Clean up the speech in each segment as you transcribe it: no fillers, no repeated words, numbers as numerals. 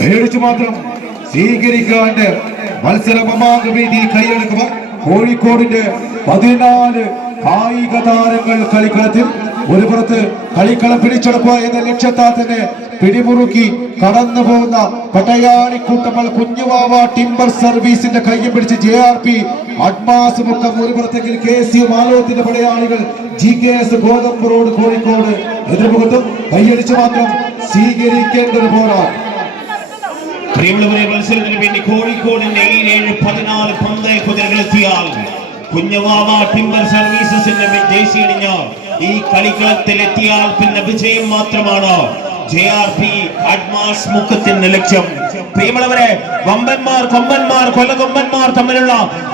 പേടിച്ചു മാത്രം സ്വീകരിക്കാണ്ട് മത്സരമാക വേദി കൈയെടുക്കുക. കോഴിക്കോടിന്റെ 14 കായിക താരങ്ങൾ കളിക്കളത്തിൽ. ഒരു പുറത്ത് കളിക്കളം പിടിച്ചെടുക്കുക എന്ന ലക്ഷ്യത്താൽ തന്നെ പിടിമുറുക്കി കടന്നു പോകുന്ന പട്ടയാളിക്കൂട്ടങ്ങൾ കുഞ്ഞുവാവ ടിംബർ സർവീസിന്റെ കയ്യും പിടിച്ച് JRP അഡ്മാസ് മുക്കം. ഒരു പുറത്തെങ്കിൽ KSU മാലോത്തിന്റെ പടയാളികൾ GKS ഗോതമ്പ് റോഡ് കോഴിക്കോട്. എതിർമുഖത്തും കൈയടിച്ചു മാത്രം സ്വീകരിക്കേണ്ട ഒരു പോരാട്ടം. പ്രിയമുള്ളവരെ, മത്സരത്തിന് വേണ്ടി കോഴിക്കോടിന്റെ 7-14 പന്തയ കുതിരകളെത്തിയാൽ കുഞ്ഞവാവ ടിംബർ സർവീസസിന്റെ ജേഴ്സി അണിഞ്ഞ ഈ കളിക്കളത്തിലെത്തിയാൽ പിന്നെ വിജയം മാത്രമാണ് JRP അഡ്മാസ് മുക്കത്തിന്റെ ലക്ഷ്യം. പ്രിയമുള്ളവരെ, വമ്പന്മാർ കൊമ്പന്മാർ കൊലകൊമ്പന്മാർ തമ്മിലുള്ള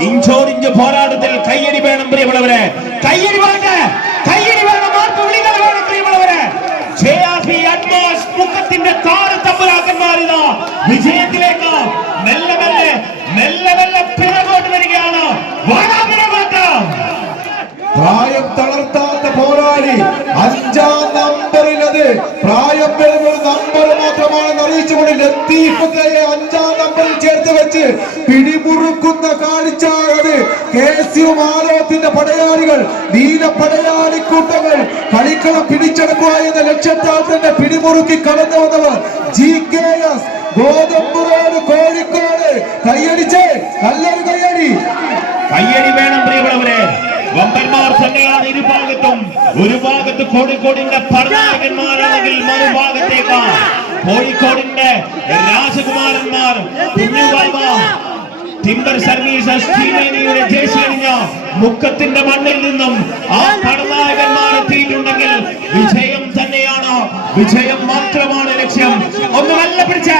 ഇഞ്ചോടിഞ്ച് പോരാട്ടത്തിൽ കയ്യടി വേണം. പ്രിയമുള്ളവരെ, കയ്യടി വേണ്ട, കയ്യടി വേണം, വിളികൾ വേണം. പ്രിയമുള്ളവരെ, JRP അഡ്മാസ് മുക്കത്തിന്റെ താരത്തമ്പുരാക്കന്മാരിതാ വിജയത്തിലേക്ക് മെല്ലെ മെല്ലെ മെല്ലെ മെല്ലെ പിറകോട്ട് വരികയാണ്. പ്രായം തളർത്താത്ത പോരാളി 5ാം നമ്പറിലത് പ്രായം വരുമ്പോൾ നമ്പർ മാത്രമാണെന്ന് അറിയിച്ചുകൊണ്ട് ലത്തീഫയെ 5ാം നമ്പറിൽ ചേർത്ത് വെച്ച് പിടിമുറുക്കുന്ന കാഴ്ച. അത് KSU മാലോത്തിന്റെ പടയാളികൾ, നീല പടയാളിക്കൂട്ടങ്ങൾ കളിക്കളം പിടിച്ചെടുക്കുക എന്ന ലക്ഷ്യത്താൽ തന്നെ പിടിമുറുക്കി കടന്നു വന്നവർ GKS ഗോതമ്പ് റോഡ് കോഴിക്കോട്. കയ്യടിച്ച് നല്ലൊരു കയ്യടി, കയ്യടി വേണം. പ്രിയമുള്ളവരെ, വമ്പന്മാർ തന്നെയാണ് ഇരുഭാഗത്തും. ഒരു ഭാഗത്ത് കോഴിക്കോടിന്റെ പടനായകന്മാരാണെങ്കിൽ മറുഭാഗത്തേക്ക് കോഴിക്കോടിന്റെ രാജകുമാരന്മാർ കുഞ്ഞുവാവ ടിംബർ സർവീസസ് ടീമിന്റെ ജേഴ്സി അണിഞ്ഞ മുക്കത്തിന്റെ മണ്ണിൽ നിന്നും ആ പടനായകന്മാർ എത്തിയിട്ടുണ്ടെങ്കിൽ വിജയം തന്നെയാണ്, വിജയം മാത്രമാണ് ലക്ഷ്യം. ഒന്ന് നല്ല പിടിച്ച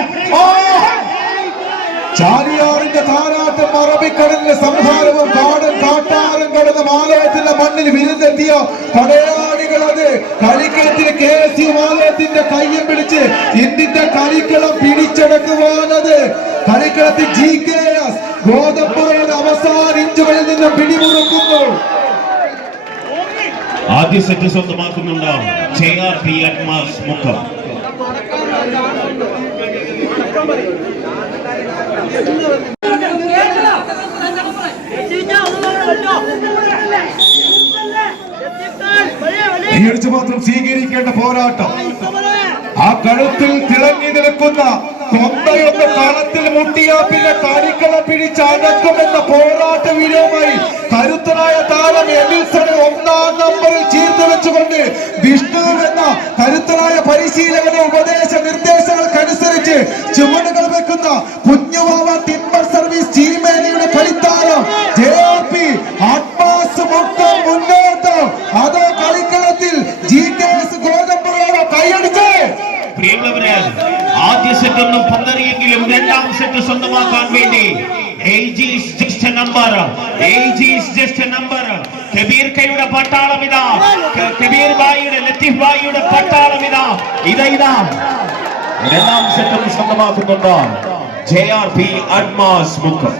ചാലിയാറിന്റെ താരാട്ടം, അറബിക്കടലിന്റെ സംഹാരവും കാടൻ കാട്ടാറും കടന്ന മാലയത്തിന്റെ മണ്ണിൽ വിരുന്നെത്തിയ പടയാളികൾ. അത് കളിക്കളത്തിൽ KSU മാലയത്തിന്റെ കയ്യും പിടിച്ച് ഇന്ത്യന്റെ കളിക്കളം പിടിച്ചെടുക്കുവാനത് കളിക്കളത്തിൽ GKS ഗോതമ്പ് റോഡ് അവസാന ഇഞ്ചുകളിൽ നിന്നും പിടിമുറുക്കുന്നു. ആദ്യ സെറ്റ് സ്വന്തമാക്കുന്നുണ്ട് JRP അഡ്മാസ് മുക്കം. കൈയടിച്ചു മാത്രം സ്വീകരിക്കേണ്ട പോരാട്ടം. ആ കഴുത്തിൽ തിളങ്ങി നിൽക്കുന്ന തൊണ്ടയൊന്ന് കളത്തിൽ മുട്ടിയാ പിന്നെ കളിക്കളം പിടിച്ചടക്കുമെന്ന പോരാട്ട വീര്യവുമായി കരുത്തനായ താരം എമിൽസണെ 1ാം നമ്പറിൽ ചേർത്ത് വെച്ചുകൊണ്ട് വിഷ്ണു എന്ന കരുത്തനായ പരിശീലകന്റെ ഉപദേശ നിർദ്ദേശങ്ങൾക്കനുസരിച്ച് ചുവടുകൾ വെക്കുന്ന കുഞ്ഞുവാവ ടിംബർ സർവീസ് ടീമേനിയുടെ കളിത്താരം JRP അഡ്മാസ് മുക്കം മുന്നോട്ട്. അതോ കളിക്കളത്തിൽ GKS ഗോതമ്പ് റോഡ്. കൈയടിച്ച് പ്രിയമുള്ളവരെ, ആദ്യ സെറ്റ് ഒന്നും പന്തറിയെങ്കിലും 2ാം സെറ്റ് സ്വന്തമാക്കാൻ വേണ്ടി age is just a number. Kabir കയുടെ പട്ടാളം ഇതാ, കബീർ ഭായിയുടെ ലത്തീഫ് ഭായിയുടെ പട്ടാളം ഇതാ. 2ാം സെറ്റും സ്വന്തമാക്കുന്നുണ്ട് JRP അഡ്മാസ് മുക്കം.